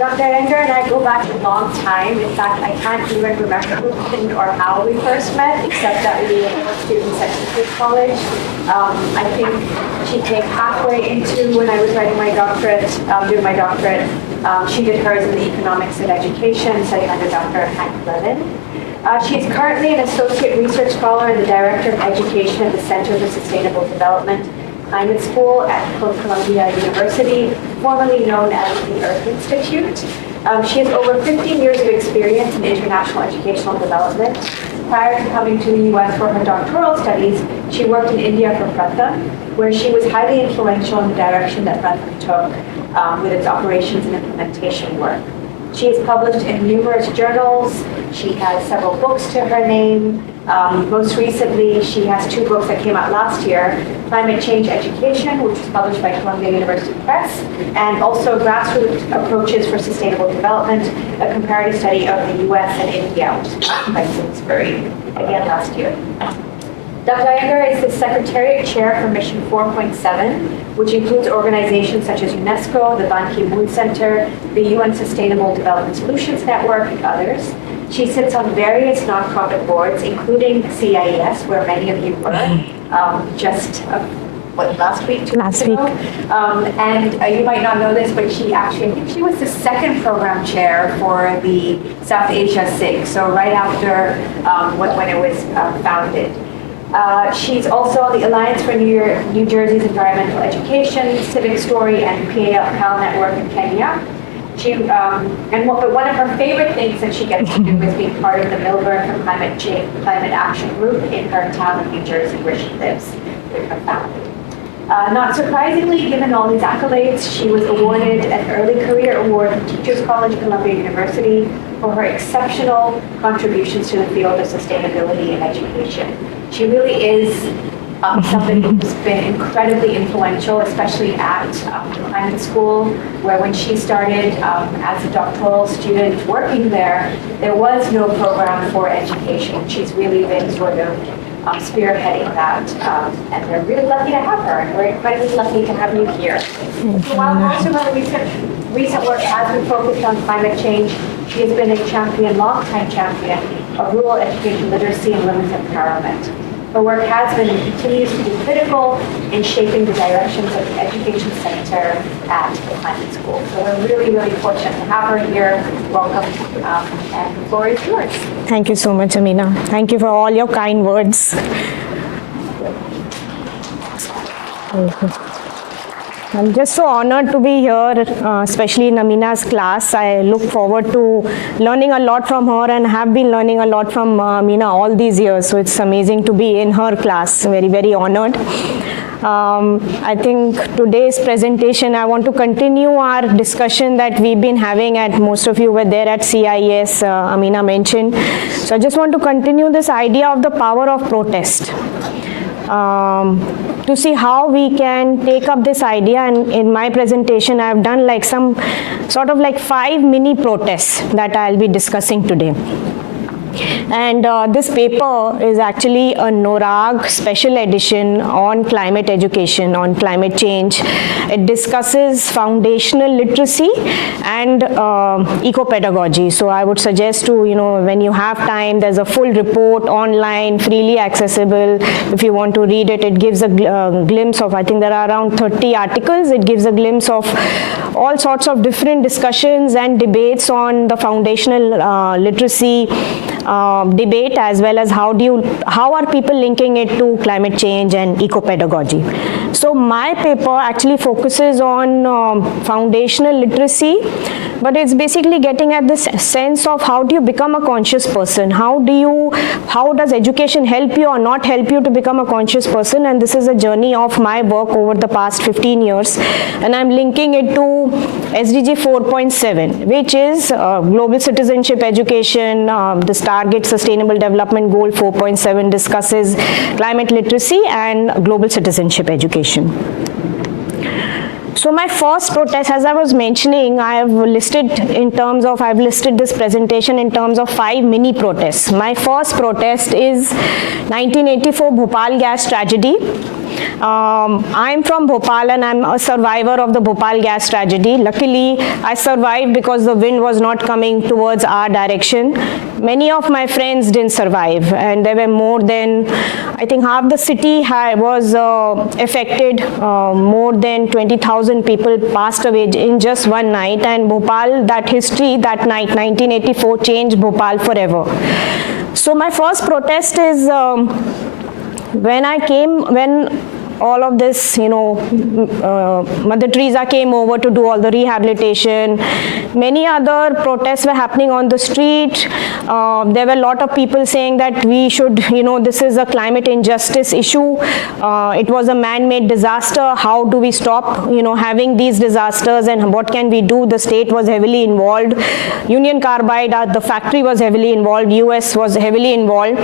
Dr. Iyengar and I go back a long time. In fact, I can't even remember when or how we first met, except that we were students at Civic College. I think she came halfway into when I was writing my doctorate, doing my doctorate. She did hers in the economics and education, studying under Dr. Hank Levin. She is currently an associate research scholar and the director of education at the Center for Sustainable Development Climate School at Columbia University, formerly known as the Earth Institute. She has over 15 years of experience in international educational development. Prior to coming to the U.S. for her doctoral studies, she worked in India for Pratham, where she was highly influential in the direction that Pratham took with its operations and implementation work. She is published in numerous journals. She has several books to her name. Most recently, she has 2 books that came out last year, Climate Change Education, which was published by Columbia University Press, and also Grassroots Approaches for Sustainable Development, a comparative study of the US and India, which was published by Bloomsbury, again last year. Dr. Iyengar is the Secretariat Chair for Mission 4.7, which includes organizations such as UNESCO, the Ban Ki-moon Center, the UN Sustainable Development Solutions Network, and others. She sits on various nonprofit boards, including CIES, where many of you were, last week? Last week. And you might not know this, but she actually, I think she was the second program chair for the South Asia SIG, so right after when it was founded. She's also on the Alliance for New Jersey's Environmental Education, Civic Story, and PAL Network in Kenya. But one of her favorite things that she gets to do is being part of the Millburn for Climate Action Group in her town of New Jersey, where she lives with her family. Not surprisingly, given all these accolades, she was awarded an Early Career Award from Teachers College, Columbia University, for her exceptional contributions to the field of sustainability and education. She really is somebody who's been incredibly influential, especially at the climate school, where when she started as a doctoral student working there was no program for education. She's really been sort of spearheading that, and we're really lucky to have her, and we're incredibly lucky to have you here. So while most of her recent work has been focused on climate change, she has been a long-time champion of rural education literacy and women's empowerment. Her work has been and continues to be critical in shaping the directions of the education sector at the climate school. So we're really, really fortunate to have her here. Welcome, and the floor is yours. Thank you so much, Amina. Thank you for all your kind words. I'm just so honored to be here, especially in Amina's class. I look forward to learning a lot from her and have been learning a lot from Amina all these years. So it's amazing to be in her class. Very, very honored. I think today's presentation, I want to continue our discussion that we've been having most of you were there at CIES, Amina mentioned. So I just want to continue this idea of the power of protest. To see how we can take up this idea, and in my presentation I've done like some sort of like 5 mini protests that I'll be discussing today. And this paper is actually a NORAG special edition on climate education, on climate change. It discusses foundational literacy and eco-pedagogy. So I would suggest to, when you have time, there's a full report online, freely accessible. If you want to read it, it gives a glimpse of, I think there are around 30 articles. It gives a glimpse of all sorts of different discussions and debates on the foundational literacy debate, as well as how are people linking it to climate change and eco-pedagogy. So my paper actually focuses on foundational literacy, but it's basically getting at this sense of how do you become a conscious person? How does education help you or not help you to become a conscious person? And this is a journey of my work over the past 15 years. And I'm linking it to SDG 4.7, which is global citizenship education. This target Sustainable Development Goal 4.7 discusses climate literacy and global citizenship education. So my first protest, as I was mentioning, I've listed this presentation in terms of 5 mini protests. My first protest is 1984 Bhopal gas tragedy. I'm from Bhopal and I'm a survivor of the Bhopal gas tragedy. Luckily, I survived because the wind was not coming towards our direction. Many of my friends didn't survive, and there were more than, I think half the city was affected. More than 20,000 people passed away in just one night, and Bhopal, that history, that night, 1984, changed Bhopal forever. So my first protest is when all of this, Mother Teresa came over to do all the rehabilitation. Many other protests were happening on the street. There were a lot of people saying that we should, this is a climate injustice issue. It was a man-made disaster. How do we stop, having these disasters, and what can we do? The state was heavily involved. Union Carbide, the factory was heavily involved. US was heavily involved.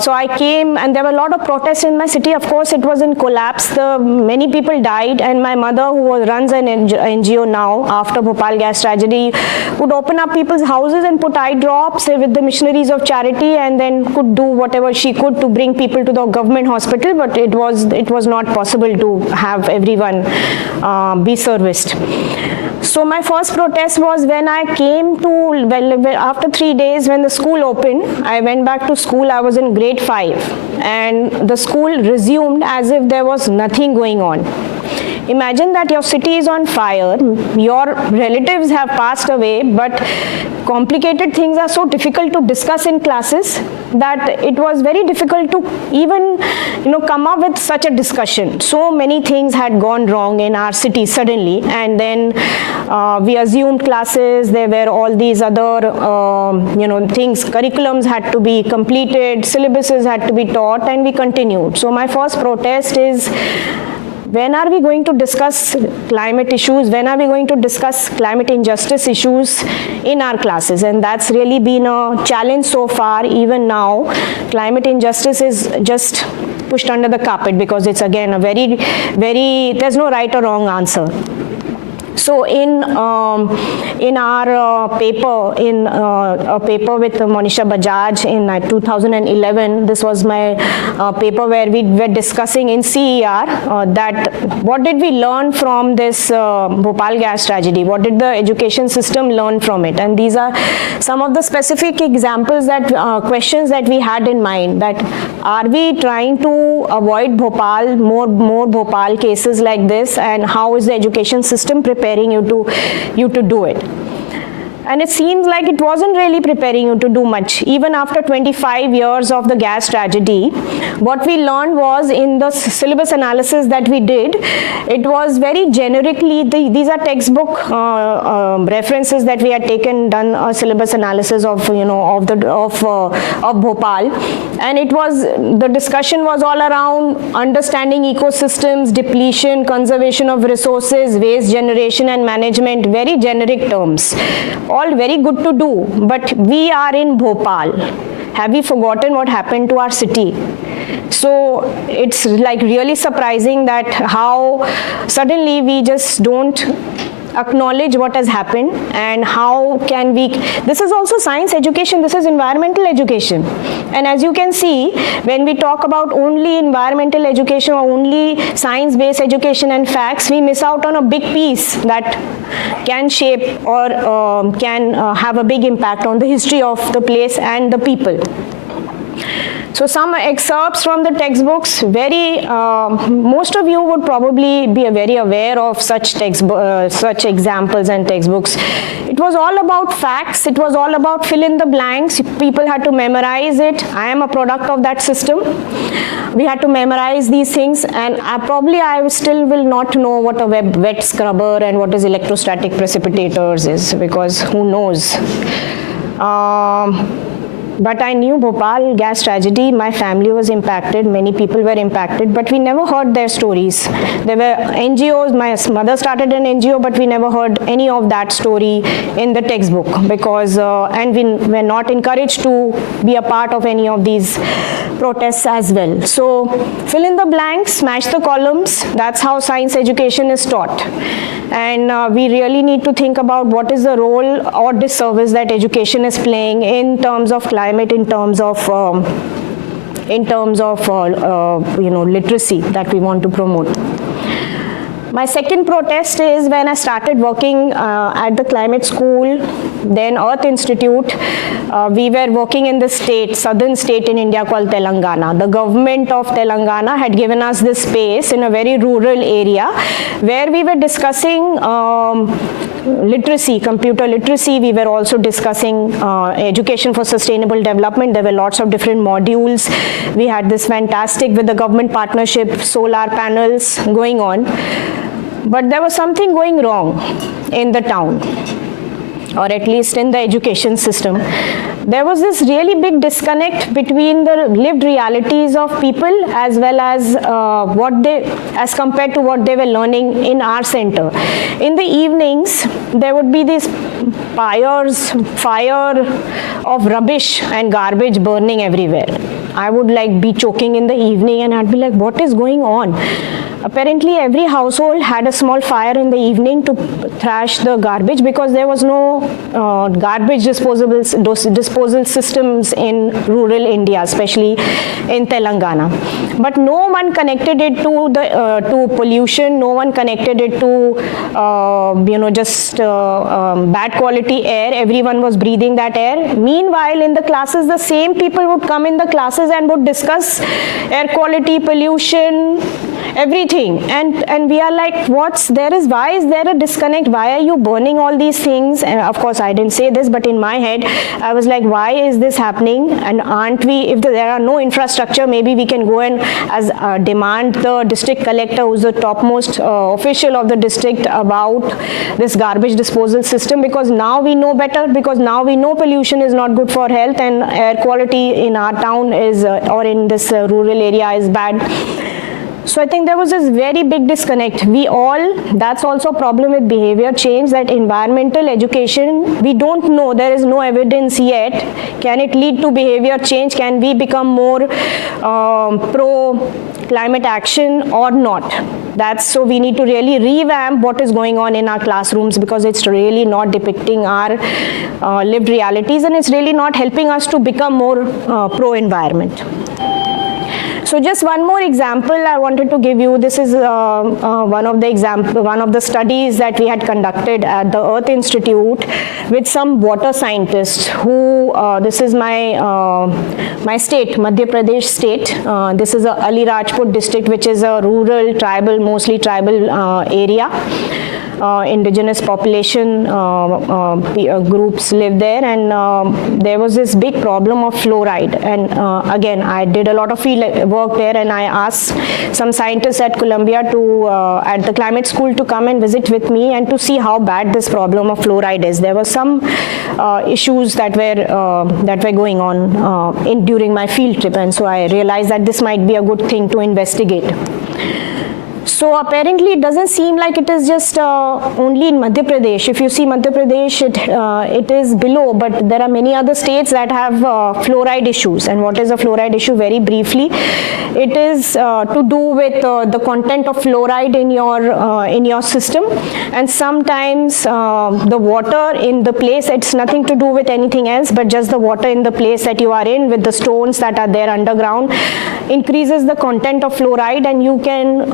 So I came, and there were a lot of protests in my city. Of course, it was in collapse. Many people died, and my mother, who runs an NGO now after Bhopal gas tragedy, would open up people's houses and put eye drops with the missionaries of charity, and then could do whatever she could to bring people to the government hospital, but it was not possible to have everyone be serviced. So my first protest was when I came to, after 3 days when the school opened, I went back to school. I was in grade 5, and the school resumed as if there was nothing going on. Imagine that your city is on fire, your relatives have passed away, but complicated things are so difficult to discuss in classes that it was very difficult to even come up with such a discussion. So many things had gone wrong in our city suddenly, and then we assumed classes. There were all these other things, curriculums had to be completed, syllabuses had to be taught, and we continued. So my first protest is, when are we going to discuss climate issues? When are we going to discuss climate injustice issues in our classes? And that's really been a challenge so far. Even now, climate injustice is just pushed under the carpet because it's again a there's no right or wrong answer. So in our paper, a paper with Monisha Bajaj in 2011, this was my paper where we were discussing in CER that what did we learn from this Bhopal gas tragedy? What did the education system learn from it? And these are some of the specific examples questions that we had in mind, that are we trying to avoid Bhopal, more Bhopal cases like this, and how is the education system preparing you to do it? And it seems like it wasn't really preparing you to do much. Even after 25 years of the gas tragedy, what we learned was, in the syllabus analysis that we did, it was very generically, these are textbook references that we had done a syllabus analysis of Bhopal, and the discussion was all around understanding ecosystems, depletion, conservation of resources, waste generation and management, very generic terms. All very good to do, but we are in Bhopal. Have we forgotten what happened to our city? So it's like really surprising that how suddenly we just don't acknowledge what has happened, and how can we, this is also science education, this is environmental education. And as you can see, when we talk about only environmental education or only science-based education and facts, we miss out on a big piece that can shape or can have a big impact on the history of the place and the people. So some excerpts from the textbooks, most of you would probably be very aware of such examples and textbooks. It was all about facts, it was all about fill in the blanks, people had to memorize it. I am a product of that system. We had to memorize these things, and I still will not know what a wet scrubber and what is electrostatic precipitators is, because who knows. But I knew Bhopal gas tragedy, my family was impacted, many people were impacted, but we never heard their stories. There were NGOs, my mother started an NGO, but we never heard any of that story in the textbook, because, and we were not encouraged to be a part of any of these protests as well. So fill in the blanks, match the columns, that's how science education is taught. And we really need to think about what is the role or disservice that education is playing in terms of climate, in terms of in terms of literacy that we want to promote. My second protest is when I started working at the climate school, then Earth Institute. We were working in the state, southern state in India called Telangana. The government of Telangana had given us this space in a very rural area where we were discussing literacy, computer literacy. We were also discussing education for sustainable development. There were lots of different modules. We had this fantastic, with the government partnership, solar panels going on. But there was something going wrong in the town, or at least in the education system. There was this really big disconnect between the lived realities of people as well as as compared to what they were learning in our center. In the evenings, there would be these fire of rubbish and garbage burning everywhere. I would be choking in the evening, and I'd be like, what is going on? Apparently, every household had a small fire in the evening to thrash the garbage because there was no garbage disposal systems in rural India, especially in Telangana. But no one connected it to pollution. No one connected it to bad quality air. Everyone was breathing that air. Meanwhile, in the classes, the same people would come in the classes and would discuss air quality, pollution, everything, and we are like, why is there a disconnect? Why are you burning all these things? And of course I didn't say this, but in my head I was like, why is this happening? And aren't we, if there are no infrastructure, maybe we can go and demand the district collector, who's the topmost official of the district, about this garbage disposal system, because now we know better, because now we know pollution is not good for health and air quality in our town is or in this rural area is bad. So I think there was this very big disconnect. That's also a problem with behavior change, that environmental education, we don't know, there is no evidence yet. Can it lead to behavior change? Can we become more pro climate action or not? So we need to really revamp what is going on in our classrooms, because it's really not depicting our lived realities, and it's really not helping us to become more pro-environment. So just one more example I wanted to give you. This is one of the studies that we had conducted at the Earth Institute with some water scientists who, this is my state, Madhya Pradesh state. This is a Alirajpur district, which is a rural, tribal, mostly tribal area. Indigenous population groups live there, and there was this big problem of fluoride. And again, I did a lot of field work there, and I asked some scientists at Columbia at the climate school to come and visit with me and to see how bad this problem of fluoride is. There were some issues that were going on during my field trip, and so I realized that this might be a good thing to investigate. So apparently it doesn't seem like it is just only in Madhya Pradesh. If you see Madhya Pradesh, it is below, but there are many other states that have fluoride issues. And what is a fluoride issue? Very briefly, it is to do with the content of fluoride in your system. And sometimes the water in the place, it's nothing to do with anything else, but just the water in the place that you are in, with the stones that are there underground, increases the content of fluoride, and you can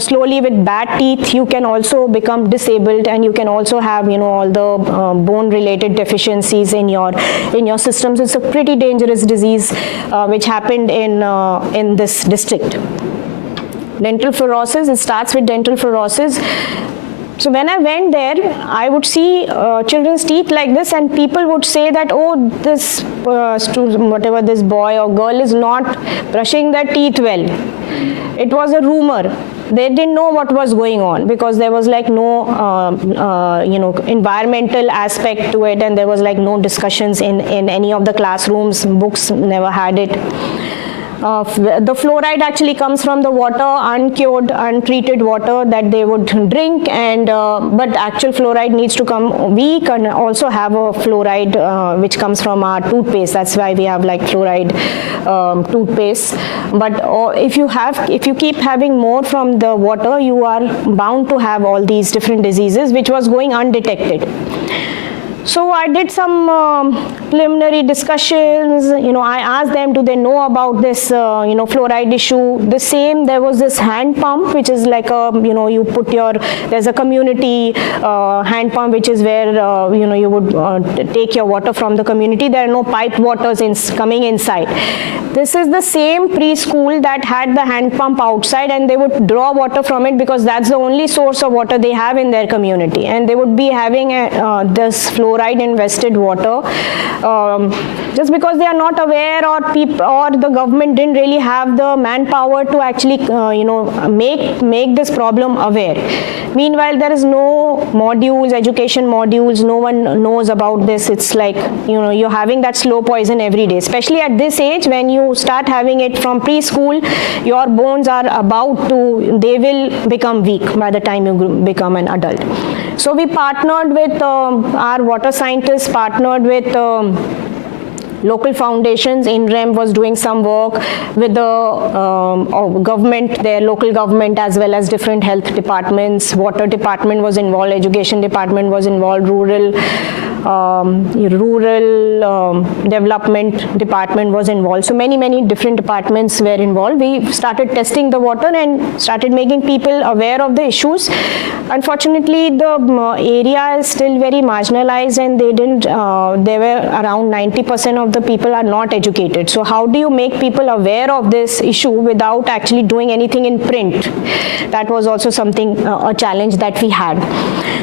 slowly, with bad teeth, you can also become disabled, and you can also have, all the bone-related deficiencies in your systems. It's a pretty dangerous disease which happened in this district. Dental fluorosis, it starts with dental fluorosis. So when I went there, I would see children's teeth like this, and people would say that, oh, this whatever this boy or girl is not brushing their teeth well. It was a rumor. They didn't know what was going on, because there was no environmental aspect to it, and there was no discussions in any of the classrooms. Books never had it. The fluoride actually comes from the water, uncured, untreated water that they would drink, and but actual fluoride needs to come. We can also have a fluoride which comes from our toothpaste. That's why we have fluoride toothpaste. But if you keep having more from the water, you are bound to have all these different diseases, which was going undetected. So I did some preliminary discussions. I asked them, do they know about this, fluoride issue? The same, there was this hand pump, which is like a, you put there's a community hand pump, which is where, you would take your water from the community. There are no piped waters coming inside. This is the same preschool that had the hand pump outside, and they would draw water from it because that's the only source of water they have in their community. And they would be having this fluoride invested water just because they are not aware, or the government didn't really have the manpower to actually make this problem aware. Meanwhile, there is no modules, education modules, no one knows about this. It's like you're having that slow poison every day, especially at this age. When you start having it from preschool, your bones are they will become weak by the time you become an adult. So we partnered with our water scientists, partnered with local foundations. INREM was doing some work with the government, their local government, as well as different health departments. Water department was involved, education department was involved, rural development department was involved. So many different departments were involved. We started testing the water and started making people aware of the issues. Unfortunately, the area is still very marginalized, and there were around 90% of the people are not educated. So how do you make people aware of this issue without actually doing anything in print? That was also something, a challenge that we had.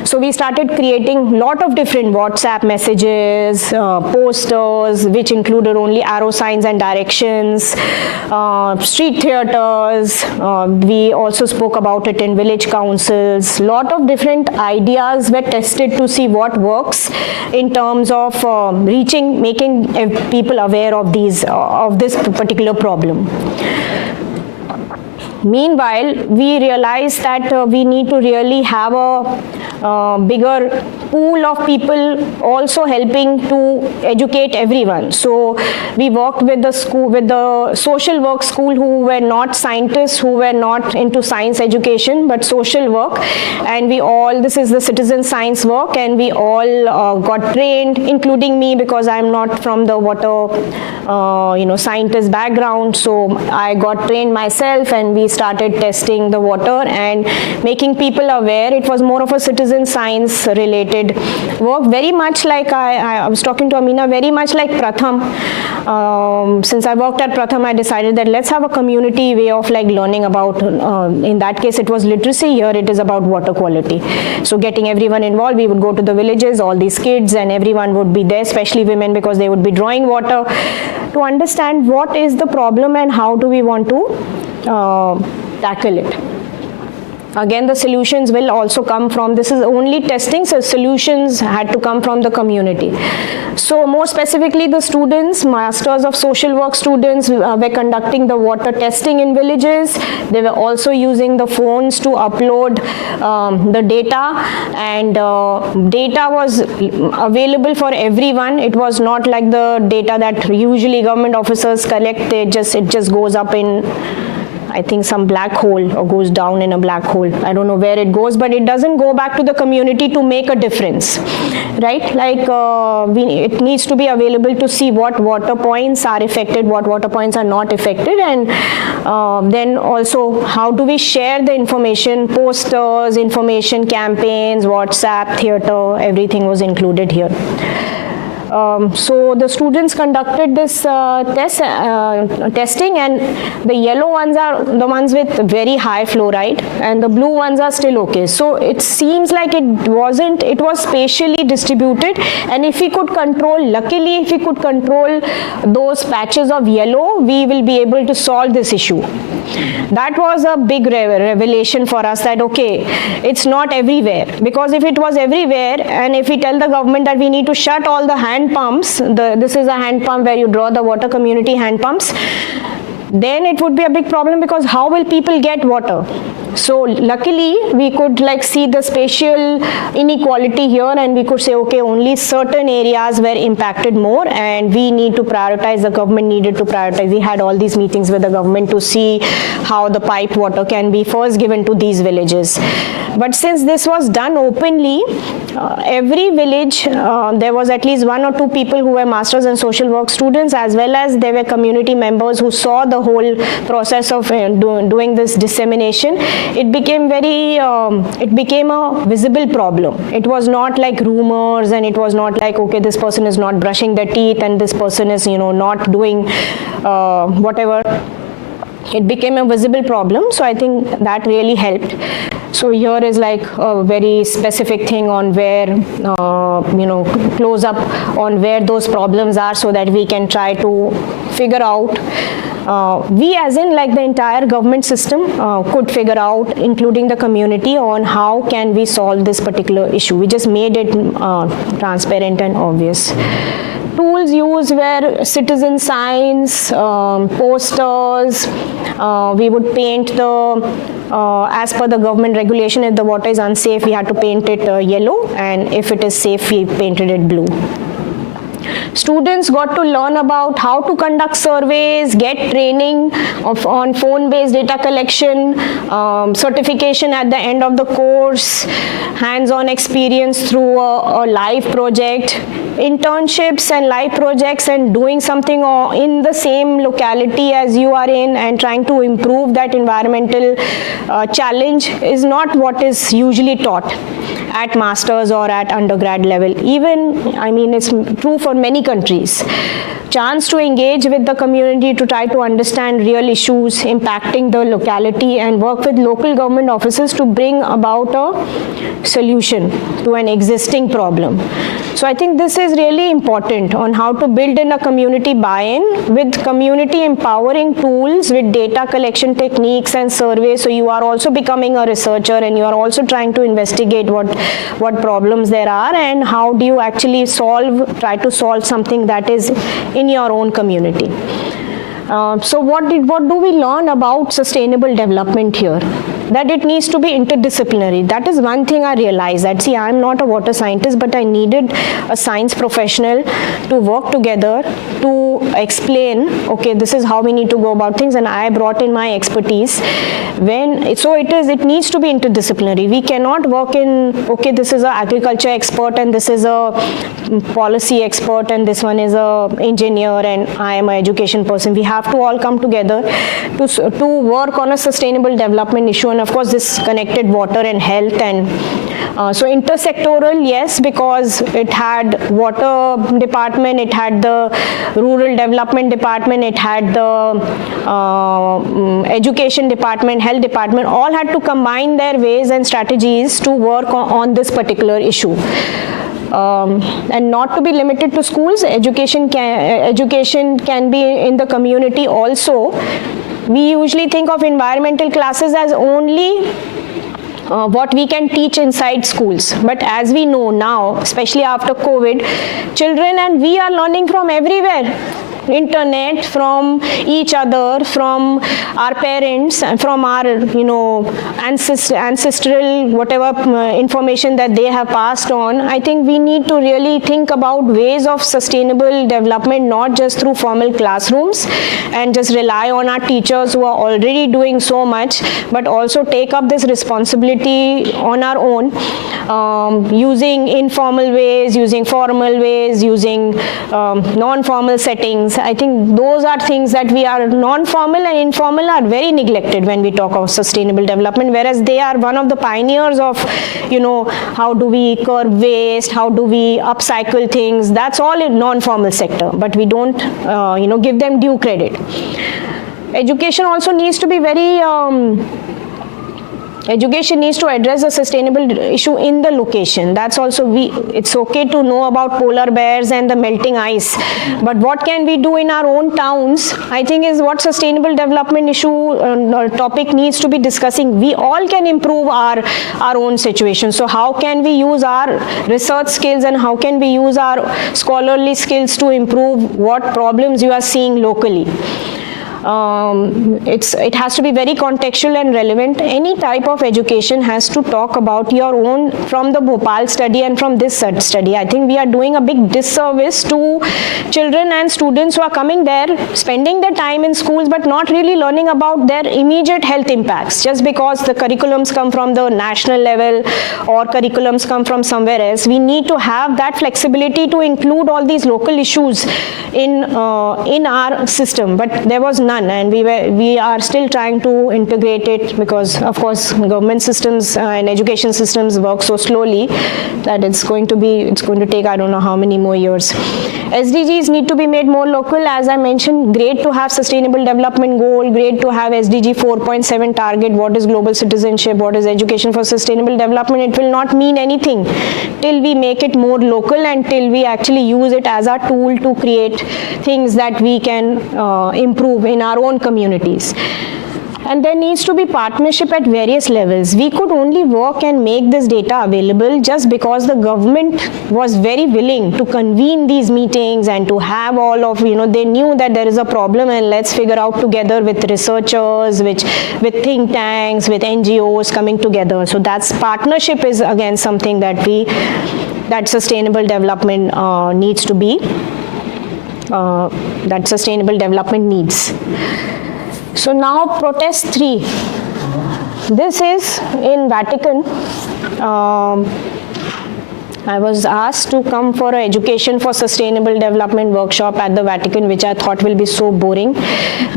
So we started creating a lot of different WhatsApp messages, posters, which included only arrow signs and directions, street theaters. We also spoke about it in village councils. Lot of different ideas were tested to see what works in terms of making people aware of this particular problem. Meanwhile, we realized that we need to really have a bigger pool of people also helping to educate everyone. So we worked with the social work school, who were not scientists, who were not into science education, but social work. And this is the citizen science work, and we all got trained, including me, because I'm not from the water scientist background. So I got trained myself, and we started testing the water and making people aware. It was more of a citizen science related work, very much like I was talking to Amina, very much like Pratham. Since I worked at Pratham, I decided that let's have a community way of learning about, in that case it was literacy, here it is about water quality. So getting everyone involved, we would go to the villages, all these kids, and everyone would be there, especially women, because they would be drawing water, to understand what is the problem and how do we want to tackle it. Again, the solutions will also come from, this is only testing, so solutions had to come from the community. So more specifically, the students, Masters of Social Work students, were conducting the water testing in villages. They were also using the phones to upload the data, and data was available for everyone. It was not like the data that usually government officers collect. It just goes up in, I think, some black hole, or goes down in a black hole. I don't know where it goes, but it doesn't go back to the community to make a difference, right? It needs to be available to see what water points are affected, what water points are not affected, and then also how do we share the information, posters, information campaigns, WhatsApp, theater, everything was included here. So the students conducted this testing, and the yellow ones are the ones with very high fluoride, and the blue ones are still okay. So it seems like it was spatially distributed, and if we could luckily if we could control those patches of yellow, we will be able to solve this issue. That was a big revelation for us, that okay, it's not everywhere, because if it was everywhere, and if we tell the government that we need to shut all the hand pumps, this is a hand pump where you draw the water, community hand pumps, then it would be a big problem, because how will people get water? So luckily we could like see the spatial inequality here, and we could say, okay, only certain areas were impacted more and we need to prioritize, the government needed to prioritize. We had all these meetings with the government to see how the pipe water can be first given to these villages. But since this was done openly, every village, there was at least 1 or 2 people who were masters in social work students, as well as there were community members who saw the whole process of doing this dissemination. It became a visible problem. It was not like rumors, and it was not like, okay, this person is not brushing their teeth and this person is, not doing whatever. It became a visible problem, so I think that really helped. So here is like a very specific thing on where, close up on where those problems are, so that we can try to figure out, we as in like the entire government system could figure out, including the community, on how can we solve this particular issue. We just made it transparent and obvious. Tools used were citizen signs, posters. We would paint as per the government regulation, if the water is unsafe, we had to paint it yellow, and if it is safe, we painted it blue. Students got to learn about how to conduct surveys, get training on phone-based data collection, certification at the end of the course, hands-on experience through a live project, internships and live projects, and doing something in the same locality as you are in and trying to improve that environmental challenge is not what is usually taught at master's or at undergrad level. Even, it's true for many countries. Chance to engage with the community to try to understand real issues impacting the locality and work with local government officers to bring about a solution to an existing problem. So I think this is really important on how to build in a community buy-in with community empowering tools, with data collection techniques and surveys. So you are also becoming a researcher and you are also trying to investigate what problems there are and how do you actually try to solve something that is in your own community. So what do we learn about sustainable development here? That it needs to be interdisciplinary. That is one thing I realized, that see, I'm not a water scientist, but I needed a science professional to work together to explain, okay, this is how we need to go about things, and I brought in my expertise. It needs to be interdisciplinary. We cannot work in, okay, this is an agriculture expert and this is a policy expert and this one is an engineer and I am an education person. We have to all come together to work on a sustainable development issue, and of course this connected water and health, and so intersectoral, yes, because it had water department, it had the rural development department, it had the education department, health department, all had to combine their ways and strategies to work on this particular issue. And not to be limited to schools, education can be in the community also. We usually think of environmental classes as only what we can teach inside schools. But as we know now, especially after COVID, children and we are learning from everywhere. Internet, from each other, from our parents, and from our, ancestral, whatever information that they have passed on. I think we need to really think about ways of sustainable development, not just through formal classrooms and just rely on our teachers who are already doing so much, but also take up this responsibility on our own, using informal ways, using formal ways, using non-formal settings. I think those are things that we are non-formal and informal are very neglected when we talk of sustainable development, whereas they are one of the pioneers of, how do we curb waste, how do we upcycle things. That's all in non-formal sector, but we don't, give them due credit. Education also needs to be Education needs to address the sustainable issue in the location. That's also, it's okay to know about polar bears and the melting ice, but what can we do in our own towns, I think, is what sustainable development issue topic needs to be discussing. We all can improve our own situation. So how can we use our research skills and how can we use our scholarly skills to improve what problems you are seeing locally? it has to be very contextual and relevant. Any type of education has to talk about your own, from the Bhopal study and from this study. I think we are doing a big disservice to children and students who are coming there, spending their time in schools, but not really learning about their immediate health impacts, just because the curriculums come from the national level or curriculums come from somewhere else. We need to have that flexibility to include all these local issues in our system, but there was none, and we are still trying to integrate it, because of course government systems and education systems work so slowly that it's going to take I don't know how many more years. SDGs need to be made more local. As I mentioned, great to have sustainable development goal, great to have SDG 4.7 target, what is global citizenship, what is education for sustainable development. It will not mean anything till we make it more local and till we actually use it as our tool to create things that we can improve in our own communities. And there needs to be partnership at various levels. We could only work and make this data available just because the government was very willing to convene these meetings and to have all of, they knew that there is a problem, and let's figure out together with researchers, with think tanks, with NGOs coming together. So that's partnership is again something that sustainable development needs to be, that sustainable development needs. So now protest 3. This is in Vatican. I was asked to come for an education for sustainable development workshop at the Vatican, which I thought will be so boring,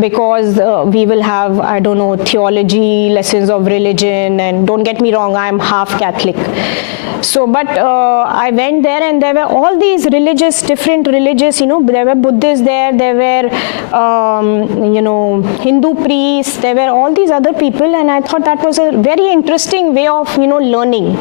because we will have, I don't know, theology, lessons of religion, and don't get me wrong, I'm half Catholic. So, but I went there and there were all these different religious, there were Buddhists there were, Hindu priests, there were all these other people, and I thought that was a very interesting way of, learning.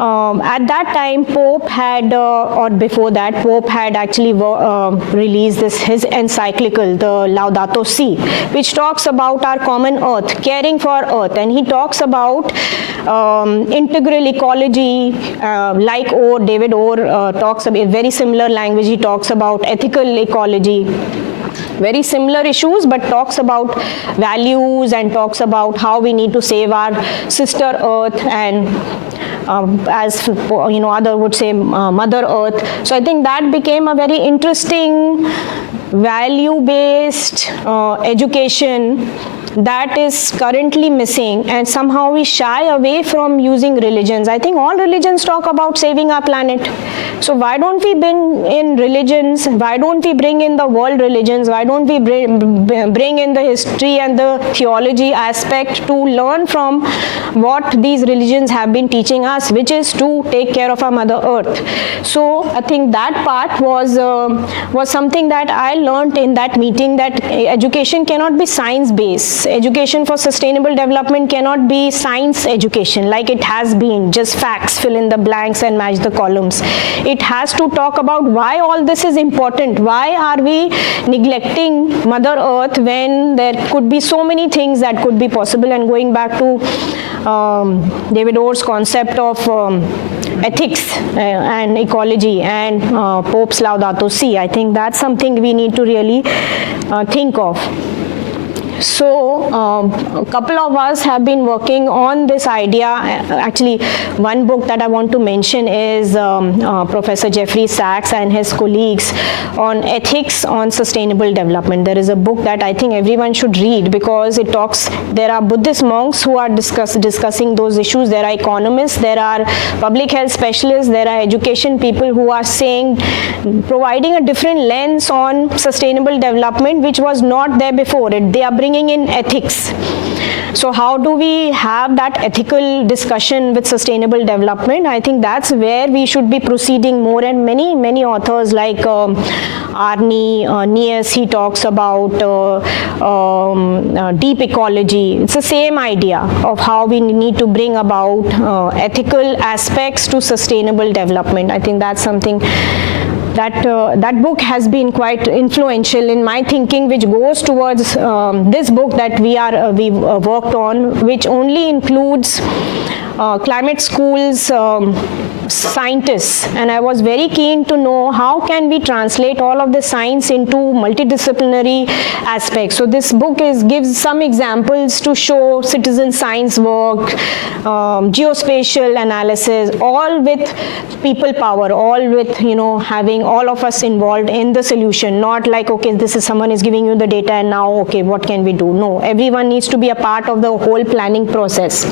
At that time, Pope had, or before that, Pope had actually released his encyclical, the Laudato Si, which talks about our common earth, caring for earth, and he talks about integral ecology, like David Orr talks about very similar language. He talks about ethical ecology. Very similar issues, but talks about values and talks about how we need to save our sister earth, and as other would say Mother Earth. So I think that became a very interesting value-based education that is currently missing, and somehow we shy away from using religions. I think all religions talk about saving our planet. So why don't we bring in religions? Why don't we bring in the world religions? Why don't we bring in the history and the theology aspect to learn from what these religions have been teaching us, which is to take care of our Mother Earth. So I think that part was something that I learned in that meeting, that education cannot be science-based. Education for sustainable development cannot be science education like it has been, just facts, fill in the blanks and match the columns. It has to talk about why all this is important. Why are we neglecting Mother Earth when there could be so many things that could be possible? And going back to David Orr's concept of ethics and ecology and Pope's Laudato Si, I think that's something we need to really think of. So a couple of us have been working on this idea. Actually, one book that I want to mention is Professor Jeffrey Sachs and his colleagues on ethics on sustainable development. There is a book that I think everyone should read, because it talks, there are Buddhist monks who are discussing those issues, there are economists, there are public health specialists, there are education people who are saying, providing a different lens on sustainable development, which was not there before. They are bringing in ethics. So how do we have that ethical discussion with sustainable development? I think that's where we should be proceeding more, and many authors like Arnie Nies, he talks about deep ecology. It's the same idea of how we need to bring about ethical aspects to sustainable development. I think that's something that book has been quite influential in my thinking, which goes towards this book that we worked on, which only includes climate schools scientists, and I was very keen to know how can we translate all of the science into multidisciplinary aspects. So this book gives some examples to show citizen science work, geospatial analysis, all with people power, all with, having all of us involved in the solution, not like, okay, this is someone is giving you the data and now, okay, what can we do? No, everyone needs to be a part of the whole planning process.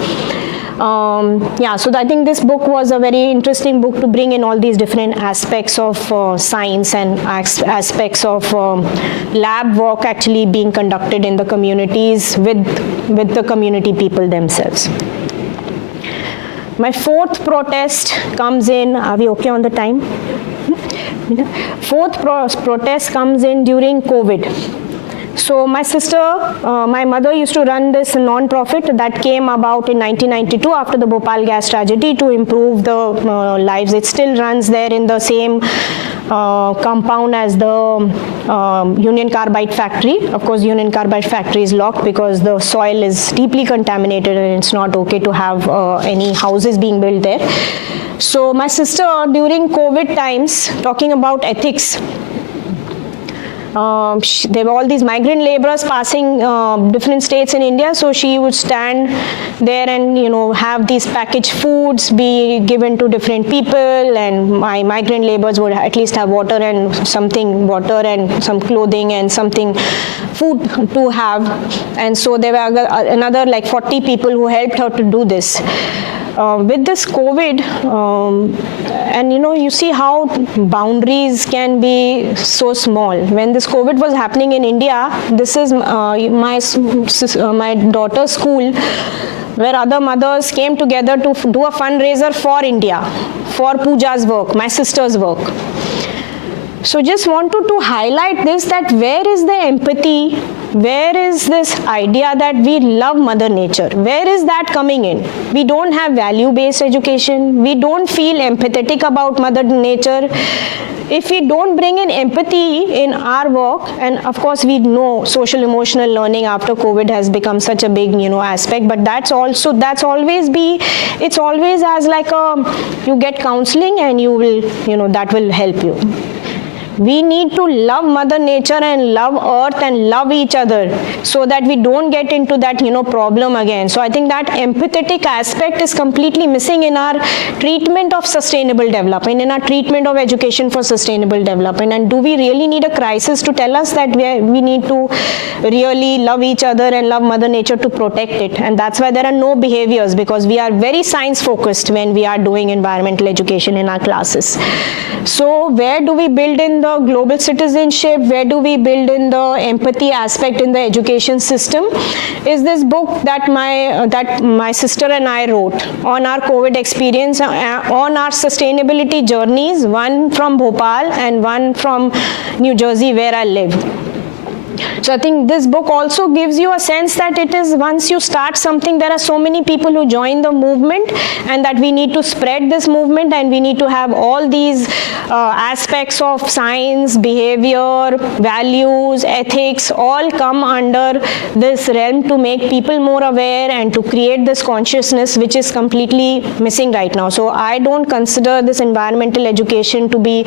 So I think this book was a very interesting book to bring in all these different aspects of science and aspects of lab work actually being conducted in the communities with the community people themselves. My fourth protest comes in, are we okay on the time? Fourth protest comes in during COVID. So my sister, my mother used to run this non-profit that came about in 1992 after the Bhopal gas tragedy to improve the lives. It still runs there in the same compound as the Union Carbide factory. Of course, Union Carbide factory is locked because the soil is deeply contaminated and it's not okay to have any houses being built there. So my sister, during COVID times, talking about ethics, there were all these migrant laborers passing different states in India, so she would stand there and have these packaged foods be given to different people, and my migrant laborers would at least have water and some clothing and something food to have. And so there were another like 40 people who helped her to do this. With this COVID, and you see how boundaries can be so small. When this COVID was happening in India, this is my daughter's school, where other mothers came together to do a fundraiser for India, for Pooja's work, my sister's work. So just wanted to highlight this, that where is the empathy, where is this idea that we love Mother Nature, where is that coming in? We don't have value-based education, we don't feel empathetic about Mother Nature. If we don't bring in empathy in our work, and of course we know social emotional learning after COVID has become such a big aspect, but it's always as like you get counseling and you will that will help you. We need to love Mother Nature and love Earth and love each other so that we don't get into that problem again. So I think that empathetic aspect is completely missing in our treatment of sustainable development, in our treatment of education for sustainable development. And do we really need a crisis to tell us that we need to really love each other and love Mother Nature to protect it? And that's why there are no behaviors, because we are very science focused when we are doing environmental education in our classes. So where do we build in the global citizenship, where do we build in the empathy aspect in the education system, is this book that my sister and I wrote on our COVID experience, on our sustainability journeys, one from Bhopal and one from New Jersey where I live. So I think this book also gives you a sense that it is, once you start something, there are so many people who join the movement, and that we need to spread this movement, and we need to have all these aspects of science, behavior, values, ethics, all come under this realm to make people more aware and to create this consciousness, which is completely missing right now. So I don't consider this environmental education to be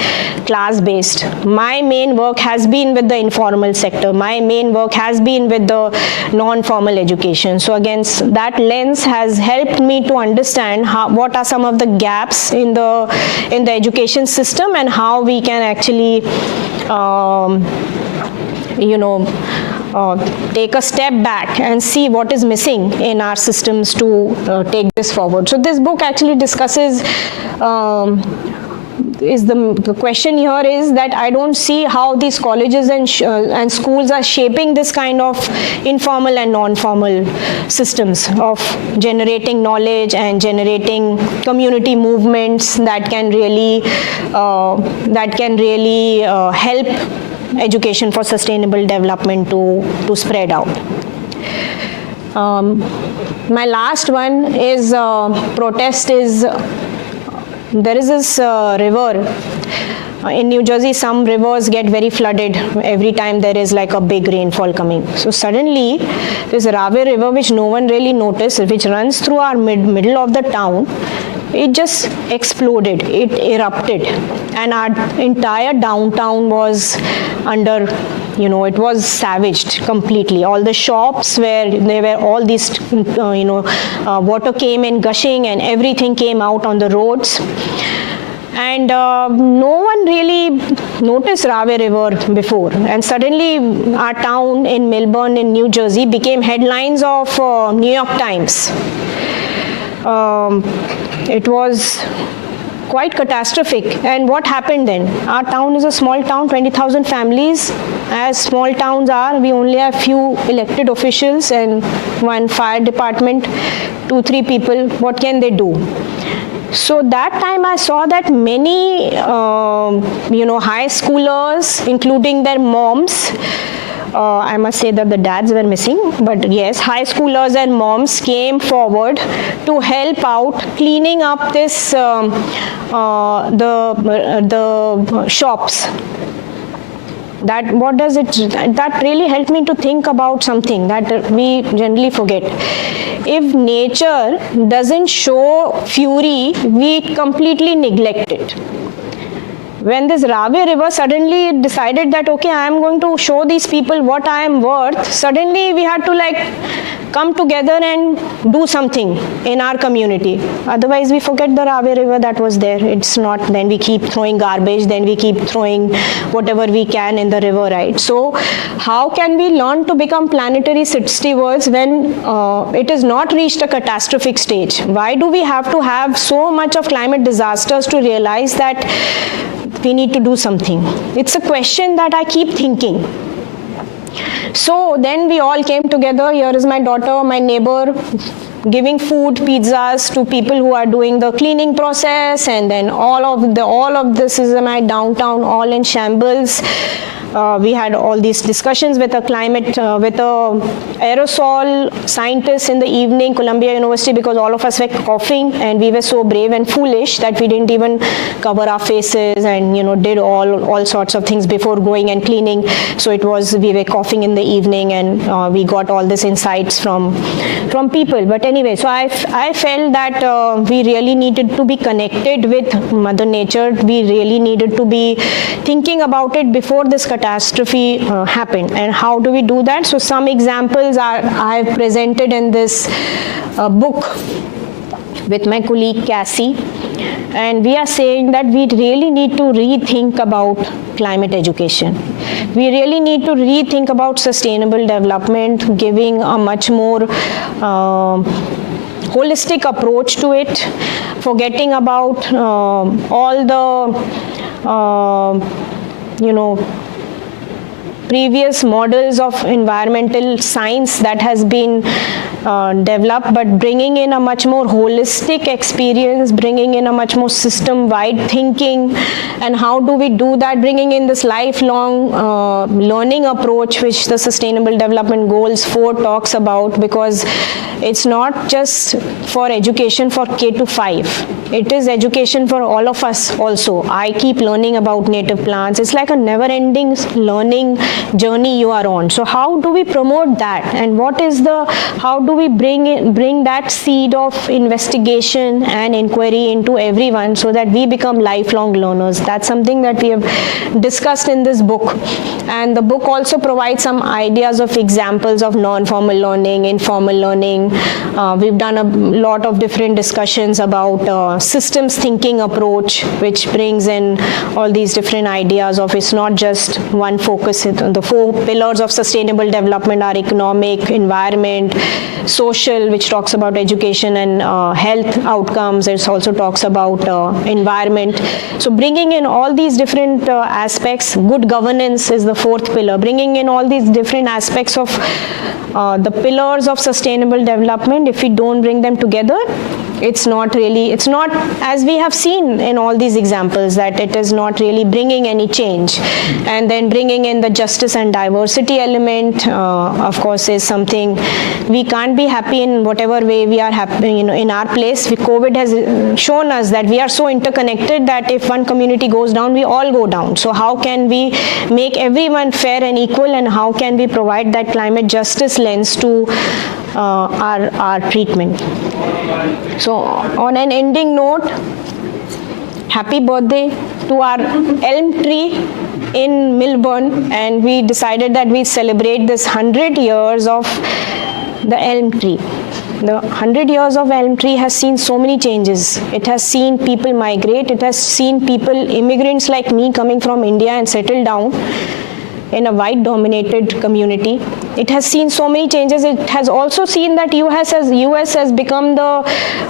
class-based. My main work has been with the informal sector. My main work has been with the non-formal education. So against that lens has helped me to understand what are some of the gaps in the education system, and how we can actually take a step back and see what is missing in our systems to take this forward. So this book actually discusses the question here is that I don't see how these colleges and schools are shaping this kind of informal and non-formal systems of generating knowledge and generating community movements that can really help education for sustainable development to spread out. My last one is protest is, there is this river in New Jersey, some rivers get very flooded every time there is like a big rainfall coming. So suddenly, this Ravi River, which no one really noticed, which runs through our middle of the town, it just exploded, it erupted, and our entire downtown was under, it was savaged completely. All the shops all these, water came in gushing and everything came out on the roads. And no one really noticed Ravi River before. And suddenly our town in Millburn in New Jersey became headlines of New York Times. It was quite catastrophic. And what happened then? Our town is a small town, 20,000 families. As small towns are, we only have few elected officials and one fire department, 2-3 people. What can they do? So that time I saw that many, high schoolers, including their moms, I must say that the dads were missing, but yes, high schoolers and moms came forward to help out cleaning up this, the shops. That really helped me to think about something that we generally forget. If nature doesn't show fury, we completely neglect it. When this Ravi River suddenly decided that, okay, I am going to show these people what I am worth, suddenly we had to come together and do something in our community. Otherwise, we forget the Ravi River that was there. It's not, then we keep throwing garbage, then we keep throwing whatever we can in the river, right? So how can we learn to become planetary stewards when it has not reached a catastrophic stage? Why do we have to have so much of climate disasters to realize that we need to do something? It's a question that I keep thinking. So then we all came together. Here is my daughter, my neighbor, giving food, pizzas to people who are doing the cleaning process, and then all of this is my downtown all in shambles. We had all these discussions with a aerosol scientist in the evening, Columbia University, because all of us were coughing and we were so brave and foolish that we didn't even cover our faces and did all sorts of things before going and cleaning. So we were coughing in the evening, and we got all these insights from people. But anyway, so I felt that we really needed to be connected with Mother Nature. We really needed to be thinking about it before this catastrophe happened. And how do we do that? So some examples I have presented in this book with my colleague Cassie, and we are saying that we really need to rethink about climate education. We really need to rethink about sustainable development, giving a much more holistic approach to it, forgetting about all the previous models of environmental science that has been developed, but bringing in a much more holistic experience, bringing in a much more system-wide thinking. And how do we do that? Bringing in this lifelong learning approach, which the Sustainable Development Goals 4 talks about, because it's not just for education for K to 5. It is education for all of us also. I keep learning about native plants. It's like a never-ending learning journey you are on. So how do we promote that? And how do we bring that seed of investigation and inquiry into everyone so that we become lifelong learners? That's something that we have discussed in this book. And the book also provides some ideas of examples of non-formal learning, informal learning. We've done a lot of different discussions about systems thinking approach, which brings in all these different ideas of it's not just one focus. The 4 pillars of sustainable development are economic, environment, social, which talks about education and health outcomes. It also talks about environment. So bringing in all these different aspects. Good governance is the 4th pillar. Bringing in all these different aspects of the pillars of sustainable development. If we don't bring them together, it's not, as we have seen in all these examples, that it is not really bringing any change. And then bringing in the justice and diversity element, of course, is something we can't be happy in whatever way we are happy, in our place. COVID has shown us that we are so interconnected that if one community goes down, we all go down. So how can we make everyone fair and equal, and how can we provide that climate justice lens to our treatment? So on an ending note, happy birthday to our elm tree in Millburn, and we decided that we celebrate this 100 years of the elm tree. The 100 years of elm tree has seen so many changes. It has seen people migrate. It has seen people, immigrants like me, coming from India and settle down in a white-dominated community. It has seen so many changes. It has also seen that US has become the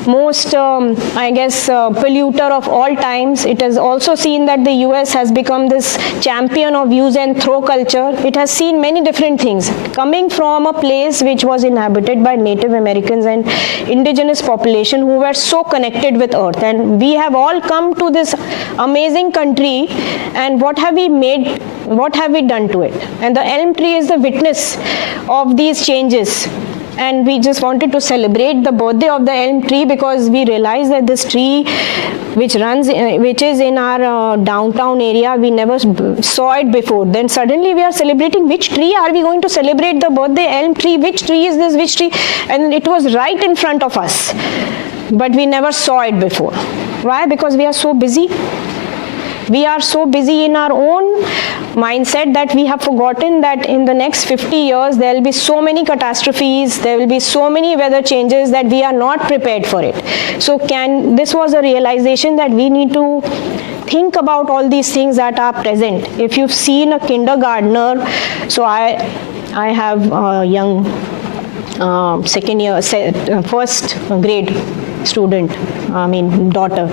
most, polluter of all times. It has also seen that the US has become this champion of use and throw culture. It has seen many different things. Coming from a place which was inhabited by Native Americans and indigenous population who were so connected with earth. And we have all come to this amazing country, and what have we made? What have we done to it? And the elm tree is the witness of these changes. And we just wanted to celebrate the birthday of the elm tree, because we realized that this tree, which is in our downtown area, we never saw it before. Then suddenly we are celebrating, which tree are we going to celebrate the birthday? Elm tree. Which tree is this? Which tree? And it was right in front of us, but we never saw it before. Why? Because we are so busy. We are so busy in our own mindset that we have forgotten that in the next 50 years there will be so many catastrophes, there will be so many weather changes that we are not prepared for it. So this was a realization that we need to think about all these things that are present. If you've seen a kindergartner, so I have a young first grade student, daughter.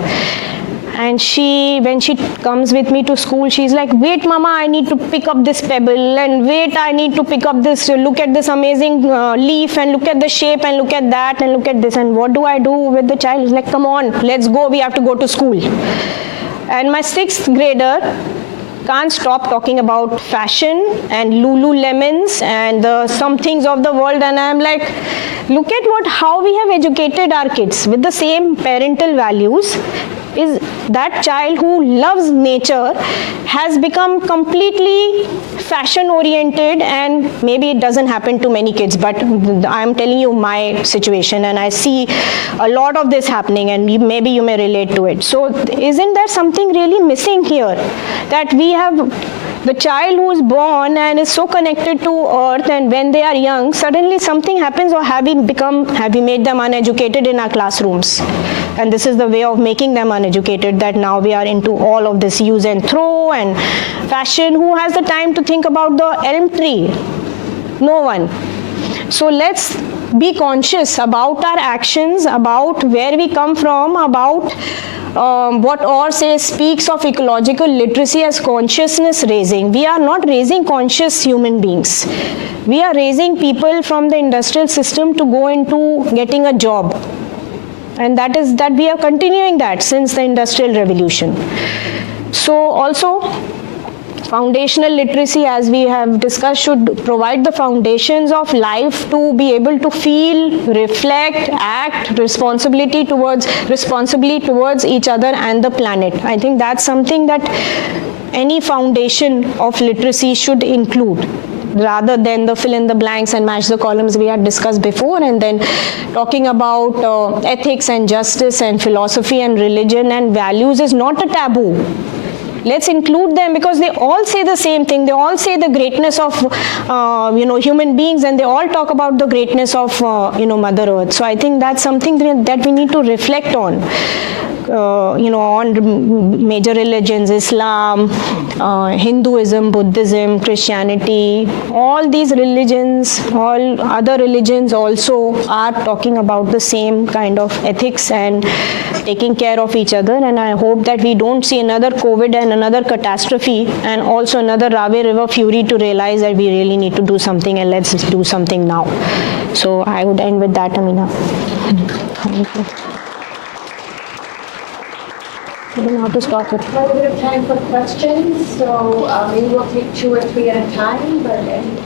And when she comes with me to school, she's like, wait, Mama, I need to pick up this pebble, and wait, I need to pick up this, look at this amazing leaf, and look at the shape, and look at that, and look at this. And what do I do with the child? It's like, come on, let's go, we have to go to school. And my 6th grader can't stop talking about fashion and Lululemons and some things of the world. And I'm like, look at how we have educated our kids with the same parental values. Is that child who loves nature has become completely fashion oriented, and maybe it doesn't happen to many kids, but I'm telling you my situation, and I see a lot of this happening, and maybe you may relate to it. So isn't there something really missing here? That we have the child who is born and is so connected to earth, and when they are young, suddenly something happens, or have we made them uneducated in our classrooms? And this is the way of making them uneducated, that now we are into all of this use and throw and fashion. Who has the time to think about the elm tree? No one. So let's be conscious about our actions, about where we come from, about what Orr says, speaks of ecological literacy as consciousness raising. We are not raising conscious human beings. We are raising people from the industrial system to go into getting a job. And that we are continuing that since the Industrial Revolution. So also, foundational literacy, as we have discussed, should provide the foundations of life to be able to feel, reflect, act responsibly towards each other and the planet. I think that's something that any foundation of literacy should include, rather than the fill in the blanks and match the columns we had discussed before, and then talking about ethics and justice and philosophy and religion and values is not a taboo. Let's include them, because they all say the same thing. They all say the greatness of human beings, and they all talk about the greatness of Mother Earth. So I think that's something that we need to reflect on. On major religions, Islam, Hinduism, Buddhism, Christianity, all these religions, all other religions also are talking about the same kind of ethics and taking care of each other. And I hope that we don't see another COVID and another catastrophe and also another Ravi River fury to realize that we really need to do something, and let's do something now. So I would end with that, Amina. Thank you. I don't know how to stop it. Quite a bit of time for questions, so maybe we'll take 2 or 3 at a time, but any